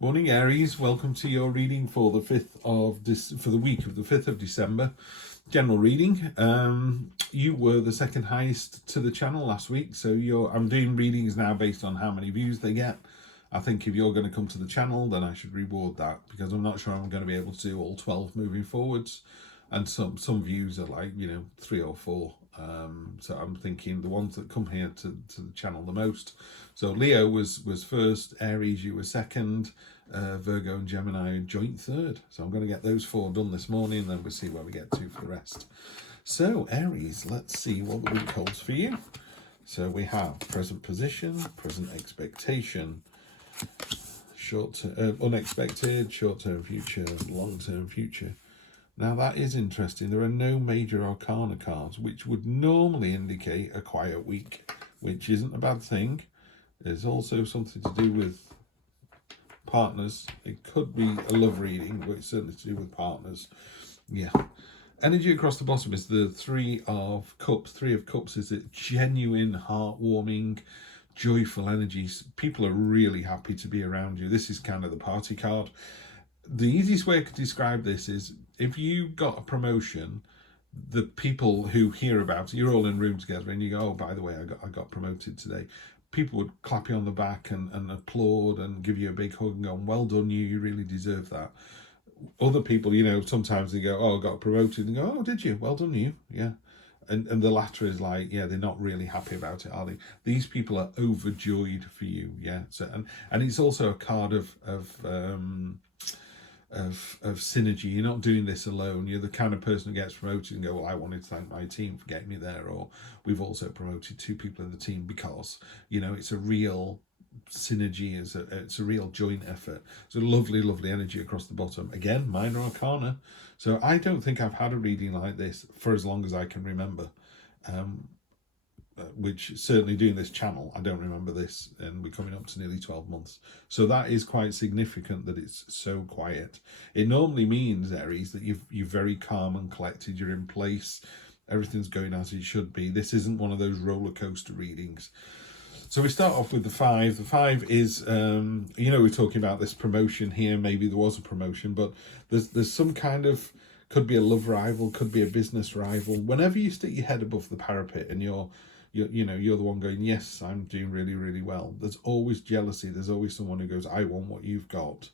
Morning, Aries. Welcome to your reading for the for the week of the 5th of December. General reading. You were the second highest to the channel last week, so I'm doing readings now based on how many views they get. I think if you're going to come to the channel, then I should reward that, because I'm not sure I'm going to be able to do all 12 moving forwards, and some views are like 3 or 4. So I'm thinking the ones that come here to the channel the most. So Leo was first, Aries you were second, Virgo and Gemini joint third. So I'm going to get those 4 done this morning, and then we'll see where we get to for the rest. So Aries, let's see what the week holds for you. So we have present position, present expectation, unexpected, short-term future, long-term future. Now that is interesting. There are no major arcana cards, which would normally indicate a quiet week, which isn't a bad thing. There's also something to do with partners. It could be a love reading, but it's certainly to do with partners. Yeah. Energy across the bottom is the 3 of Cups. 3 of Cups is a genuine, heartwarming, joyful energies. People are really happy to be around you. This is kind of the party card. The easiest way I could describe this is if you got a promotion, the people who hear about it, you're all in a room together and you go, oh, by the way, I got promoted today. People would clap you on the back and applaud and give you a big hug and go, well done, you really deserve that. Other people, sometimes they go, oh, I got promoted, and go, oh, did you? Well done, you. Yeah. And the latter is like, yeah, they're not really happy about it, are they? These people are overjoyed for you, yeah. So and it's also a card of synergy. You're not doing this alone. You're the kind of person who gets promoted and go, well, I wanted to thank my team for getting me there, or we've also promoted 2 people in the team because it's a real synergy, it's a real joint effort. So lovely energy across the bottom. Again, minor arcana. So I don't think I've had a reading like this for as long as I can remember, which certainly doing this channel, I don't remember this, and we're coming up to nearly 12 months. So that is quite significant that it's so quiet. It normally means, Aries, that you're very calm and collected, you're in place, everything's going as it should be. This isn't one of those roller coaster readings. So we start off with the 5. The 5 is, we're talking about this promotion here. Maybe there was a promotion, but there's some kind of, could be a love rival, could be a business rival. Whenever you stick your head above the parapet and you're the one going, yes, I'm doing really, really well, there's always jealousy. There's always someone who goes, I want what you've got,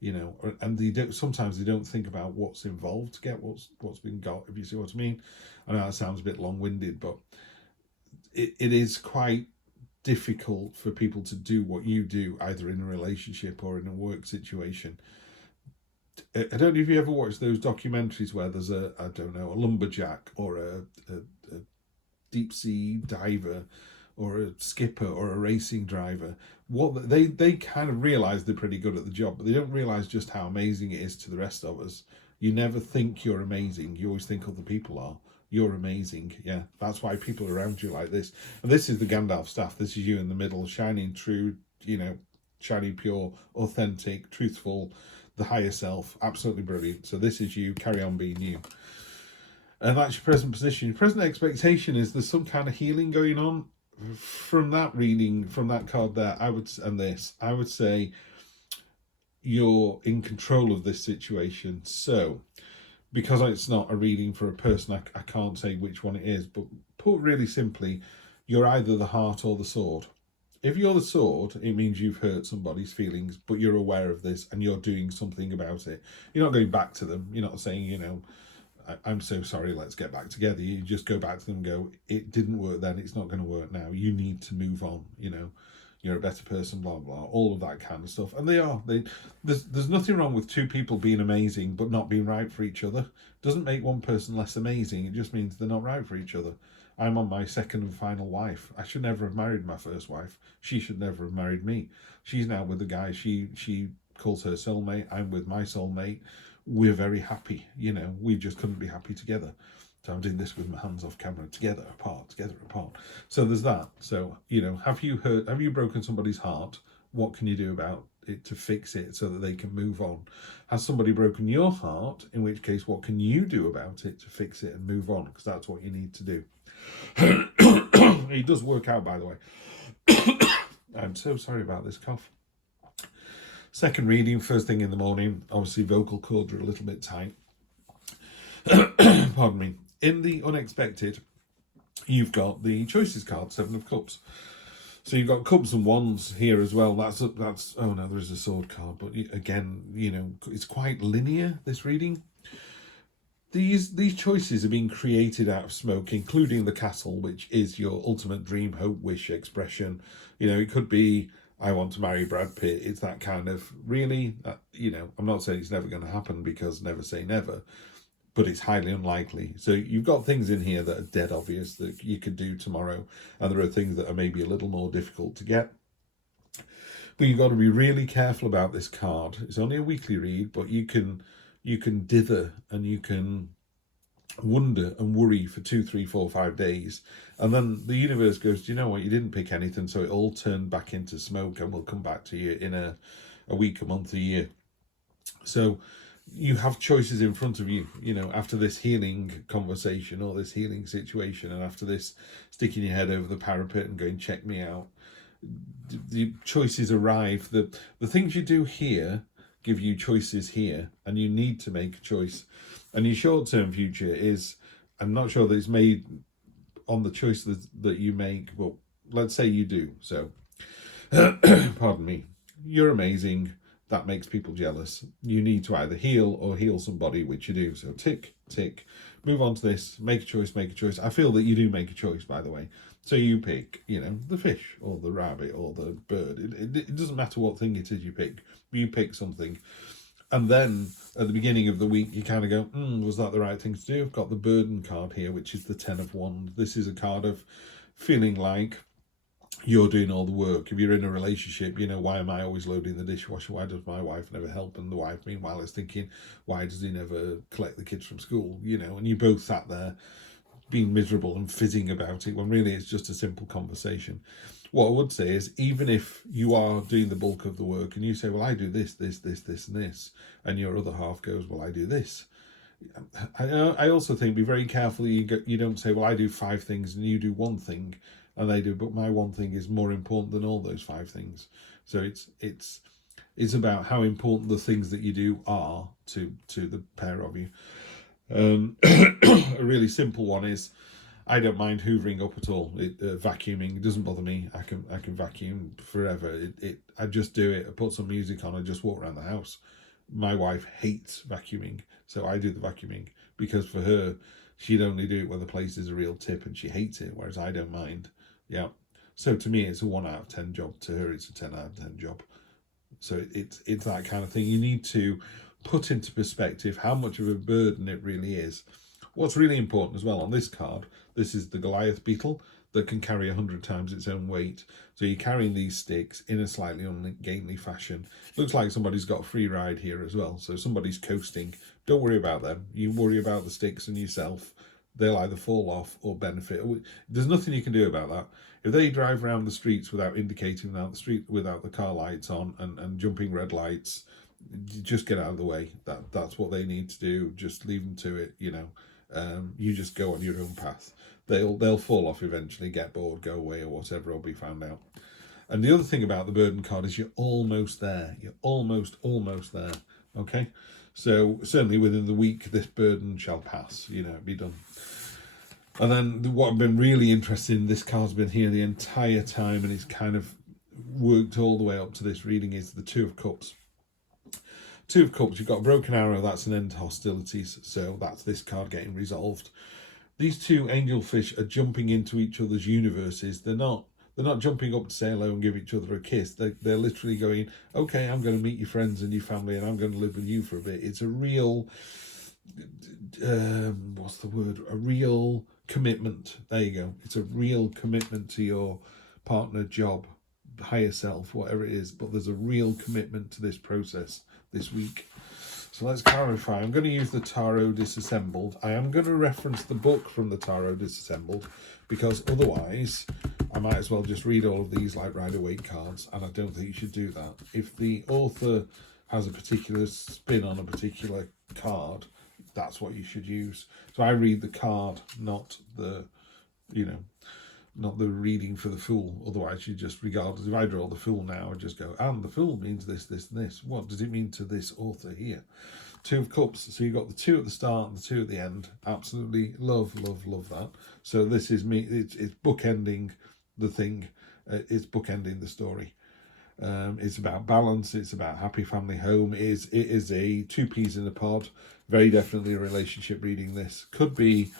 and sometimes they don't think about what's involved to get what's been got, if you see what I mean. I know that sounds a bit long-winded, but it is quite difficult for people to do what you do, either in a relationship or in a work situation. I don't know if you ever watched those documentaries where there's a lumberjack or a deep sea diver or a skipper or a racing driver. What they kind of realize they're pretty good at the job, but they don't realize just how amazing it is to the rest of us. You never think you're amazing. You always think other people are. You're amazing. Yeah, that's why people are around you like this. And this is the Gandalf staff. This is you in the middle, shining true, shining pure, authentic, truthful, the higher self. Absolutely brilliant. So this is you. Carry on being you. And that's your present position. Your present expectation is there's some kind of healing going on. From that reading, from that card there, I would say you're in control of this situation. So because it's not a reading for a person, I can't say which one it is, but put really simply, you're either the heart or the sword. If you're the sword, it means you've hurt somebody's feelings, but you're aware of this and you're doing something about it. You're not going back to them. You're not saying, I'm so sorry, let's get back together. You just go back to them and go, it didn't work then, it's not going to work now. You need to move on, you're a better person, blah, blah, all of that kind of stuff. And there's nothing wrong with 2 people being amazing but not being right for each other. It doesn't make one person less amazing. It just means they're not right for each other. I'm on my second and final wife. I should never have married my first wife. She should never have married me. She's now with the guy she calls her soulmate. I'm with my soulmate. We're very happy. We just couldn't be happy together. So I'm doing this with my hands off camera, together apart. So there's that. So, have you broken somebody's heart? What can you do about it to fix it so that they can move on? Has somebody broken your heart? In which case, what can you do about it to fix it and move on? Because that's what you need to do. It does work out, by the way. I'm so sorry about this cough. Second reading, first thing in the morning. Obviously, vocal cords are a little bit tight. Pardon me. In the unexpected, you've got the choices card, Seven of Cups. So you've got cups and wands here as well. That's oh no, there is a sword card, but again, you know, it's quite linear, this reading. These choices are being created out of smoke, including the castle, which is your ultimate dream, hope, wish, expression. You know, it could be, I want to marry Brad Pitt. It's that kind of, really, you know, I'm not saying it's never going to happen, because never say never, but it's highly unlikely. So you've got things in here that are dead obvious that you could do tomorrow, and there are things that are maybe a little more difficult to get. But you've got to be really careful about this card. It's only a weekly read, but you can dither and you can wonder and worry for 2, 3, 4, 5 days, and then the universe goes, do you know what, you didn't pick anything, so it all turned back into smoke, and we'll come back to you in a week, a month, a year. So you have choices in front of you, you know, after this healing conversation or this healing situation, and after this sticking your head over the parapet and going, check me out, the choices arrive. The things you do here give you choices here, and you need to make a choice. And your short-term future is, I'm not sure that it's made on the choice that you make, but let's say you do. So, pardon me, you're amazing. That makes people jealous. You need to either heal or heal somebody, which you do. So tick, tick, move on to this, make a choice, make a choice. I feel that you do make a choice, by the way. So you pick, you know, the fish or the rabbit or the bird. It doesn't matter what thing it is you pick something. And then at the beginning of the week, you kind of go, was that the right thing to do? I've got the burden card here, which is the 10 of Wands. This is a card of feeling like you're doing all the work. If you're in a relationship, you know, why am I always loading the dishwasher? Why does my wife never help? And the wife, meanwhile, is thinking, why does he never collect the kids from school? You know, and you both sat there being miserable and fizzing about it, when really it's just a simple conversation. What I would say is, even if you are doing the bulk of the work and you say, well, I do this, this, this, this, and this, and your other half goes, well, I do this. I also think be very careful you don't say, well, I do 5 things and you do 1 thing, and they do, but my 1 thing is more important than all those 5 things. So it's about how important the things that you do are to the pair of you. A really simple one is, I don't mind hoovering up at all. Vacuuming, it doesn't bother me. I can vacuum forever. I just do it. I put some music on and just walk around the house. My wife hates vacuuming, so I do the vacuuming, because for her, she'd only do it when the place is a real tip, and she hates it, whereas I don't mind. Yeah. So to me, it's a 1 out of 10 job. To her, it's a 10 out of 10 job. So it's that kind of thing. You need to put into perspective how much of a burden it really is. What's really important as well on this card, this is the Goliath beetle that can carry 100 times its own weight. So you're carrying these sticks in a slightly ungainly fashion. Looks like somebody's got a free ride here as well. So somebody's coasting. Don't worry about them. You worry about the sticks and yourself. They'll either fall off or benefit. There's nothing you can do about that. If they drive around the streets without indicating out the street, without the car lights on and jumping red lights, just get out of the way. That's what they need to do. Just leave them to it, you know. You just go on your own path. They'll fall off eventually, get bored, go away, or whatever, or be found out. And the other thing about the burden card is you're almost there. You're almost there. Okay? So certainly within the week, this burden shall pass, you know, be done. And then what I've been really interested in, this card's been here the entire time, and it's kind of worked all the way up to this reading, is the 2 of Cups. 2 of Cups, you've got a broken arrow, that's an end to hostilities, so that's this card getting resolved. These 2 angelfish are jumping into each other's universes. They're not jumping up to say hello and give each other a kiss. They're literally going, okay, I'm going to meet your friends and your family, and I'm going to live with you for a bit. It's a real, what's the word? A real commitment. There you go. It's a real commitment to your partner, job, higher self, whatever it is. But there's a real commitment to this process this week. So let's clarify. I'm going to use the Tarot Disassembled. I am going to reference the book from the Tarot Disassembled, because otherwise I might as well just read all of these like Rider-Waite cards, and I don't think you should do that. If the author has a particular spin on a particular card, that's what you should use. So I read the card, not the, you know. not the reading for the Fool. Otherwise, you just, regardless, if I draw the Fool now, I just go, and the Fool means this, this, and this. What does it mean to this author here? Two of Cups. So you've got the 2 at the start and the 2 at the end. Absolutely love, love, love that. So this is me. It's bookending the thing. It's bookending the story. It's about balance. It's about happy family home. It is a 2 peas in a pod. Very definitely a relationship reading. This could be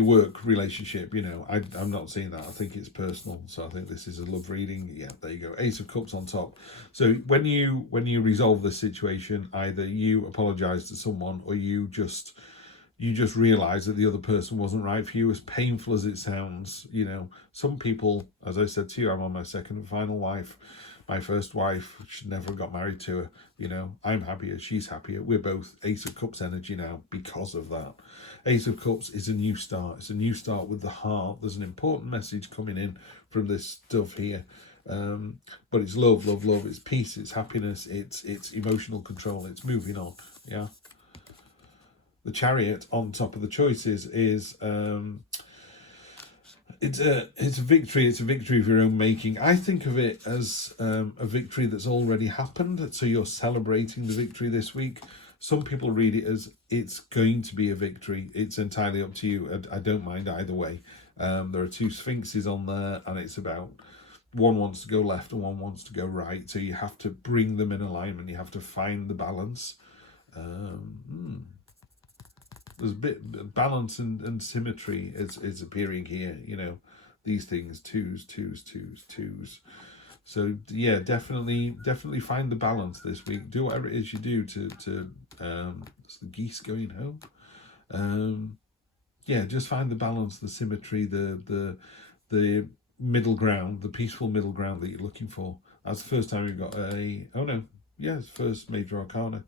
work relationship. You know, I'm not seeing that. I think it's personal. So I think this is a love reading. Yeah, there you go. Ace of Cups on top. So when you resolve this situation, either you apologize to someone or you just realize that the other person wasn't right for you, as painful as it sounds. You know, some people, as I said to you, I'm on my second and final wife. My first wife, she never got married to her. You know, I'm happier, she's happier. We're both Ace of Cups energy now because of that. Ace of Cups is a new start. It's a new start with the heart. There's an important message coming in from this stuff here. But it's love, love, love. It's peace, it's happiness, it's emotional control, it's moving on. Yeah. The Chariot on top of the choices is it's a victory. It's a victory of your own making. I think of it as a victory that's already happened. So you're celebrating the victory this week. Some people read it as it's going to be a victory. It's entirely up to you. I don't mind either way. There are 2 Sphinxes on there, and it's about one wants to go left and one wants to go right. So you have to bring them in alignment. You have to find the balance. There's a bit of balance and symmetry is appearing here. You know, these things, 2s, 2s, 2s, 2s. So yeah, definitely find the balance this week. Do whatever it is you do to it's the geese going home. Yeah, just find the balance, the symmetry, the middle ground, the peaceful middle ground that you're looking for. That's the first time we've got a, oh no, yeah, it's first major arcana.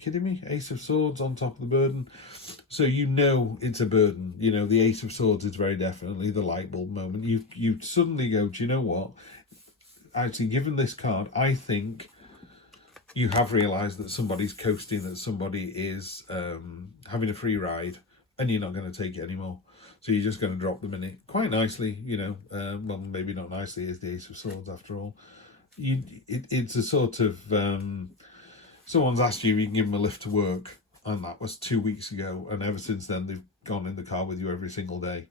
Kidding me? Ace of Swords on top of the burden. So you know it's a burden. You know, the Ace of Swords is very definitely the light bulb moment. You suddenly go, do you know what? Actually, given this card, I think you have realised that somebody's coasting, that somebody is having a free ride, and you're not going to take it anymore. So you're just going to drop them in it quite nicely, you know. Well, maybe not nicely, is the Ace of Swords after all. It's a sort of... someone's asked you if you can give them a lift to work, and that was 2 weeks ago, and ever since then they've gone in the car with you every single day.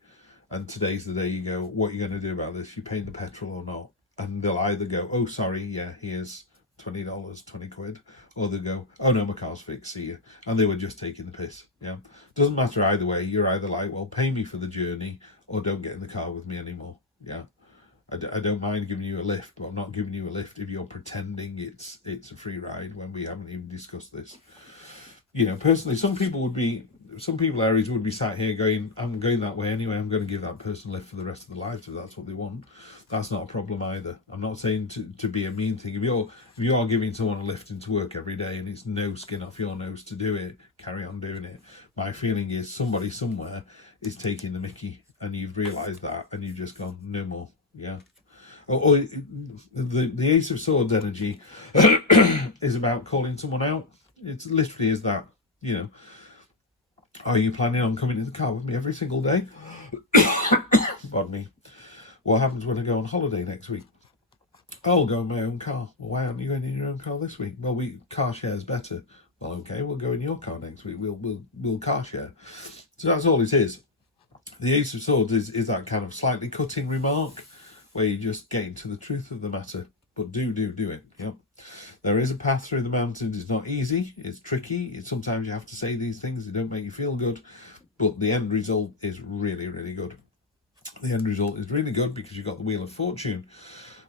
And today's the day you go, what are you going to do about this? You paying the petrol or not? And they'll either go, oh, sorry, yeah, here's $20, 20 quid. Or they'll go, oh, no, my car's fixed, see you. And they were just taking the piss, yeah. Doesn't matter either way. You're either like, well, pay me for the journey, or don't get in the car with me anymore, yeah. I don't mind giving you a lift, but I'm not giving you a lift if you're pretending it's a free ride when we haven't even discussed this. You know, personally, some people, Aries, would be sat here going, I'm going that way anyway, I'm going to give that person a lift for the rest of their lives if that's what they want. That's not a problem either. I'm not saying to be a mean thing. If you are giving someone a lift into work every day and it's no skin off your nose to do it, carry on doing it. My feeling is somebody somewhere is taking the mickey, and you've realised that, and you've just gone, no more. Yeah. Or the Ace of Swords energy is about calling someone out. It's literally is that, you know. Are you planning on coming in the car with me every single day? Pardon me. What happens when I go on holiday next week? I'll go in my own car. Well, why aren't you going in your own car this week? Well, car share's better. Well, okay, we'll go in your car next week. We'll car share. So that's all it is. The Ace of Swords is that kind of slightly cutting remark where you just get into the truth of the matter. But do it. Yep. There is a path through the mountains. It's not easy. It's tricky. Sometimes you have to say these things. They don't make you feel good. But the end result is really, really good. The end result is really good because you've got the Wheel of Fortune.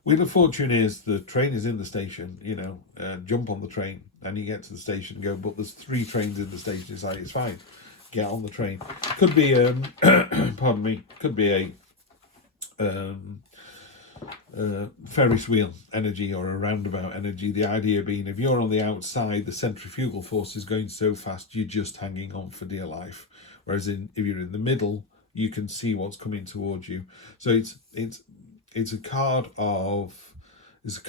Wheel of Fortune is the train is in the station, you know, jump on the train, and you get to the station and go, but there's 3 trains in the station. It's like, it's fine. Get on the train. Could be, pardon me, could be a Ferris wheel energy or a roundabout energy. The idea being, if you're on the outside, the centrifugal force is going so fast, you're just hanging on for dear life. Whereas if you're in the middle, you can see what's coming towards you. So it's a card of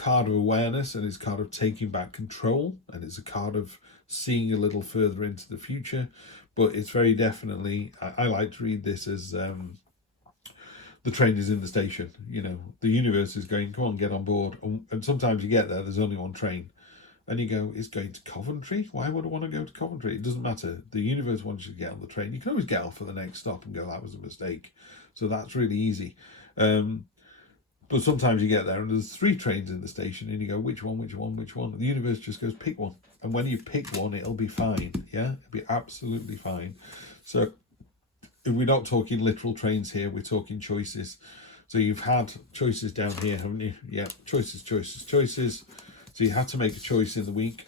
awareness, and it's a card of taking back control, and it's a card of seeing a little further into the future. But it's very definitely, I like to read this as the train is in the station. You know, the universe is going, come on, get on board. And sometimes you get there, there's only one train. And you go, it's going to Coventry? Why would I want to go to Coventry? It doesn't matter. The universe wants you to get on the train. You can always get off at the next stop and go, that was a mistake. So that's really easy. But sometimes you get there and there's 3 trains in the station and you go, which one? And the universe just goes, pick one. And when you pick one, it'll be fine. Yeah, it'll be absolutely fine. So if we're not talking literal trains here, we're talking choices. So you've had choices down here, haven't you? Yeah, choices. So you had to make a choice in the week,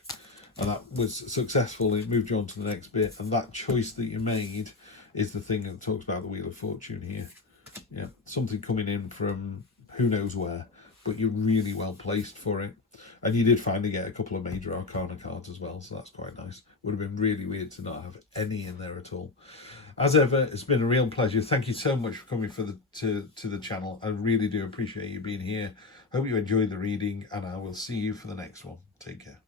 and that was successful. It moved you on to the next bit, and that choice that you made is the thing that talks about the Wheel of Fortune here. Yeah, something coming in from who knows where, but you're really well placed for it. And you did finally get a couple of major arcana cards as well, so that's quite nice. Would have been really weird to not have any in there at all. As ever, it's been a real pleasure. Thank you so much for coming to the channel. I really do appreciate you being here. Hope you enjoyed the reading, and I will see you for the next one. Take care.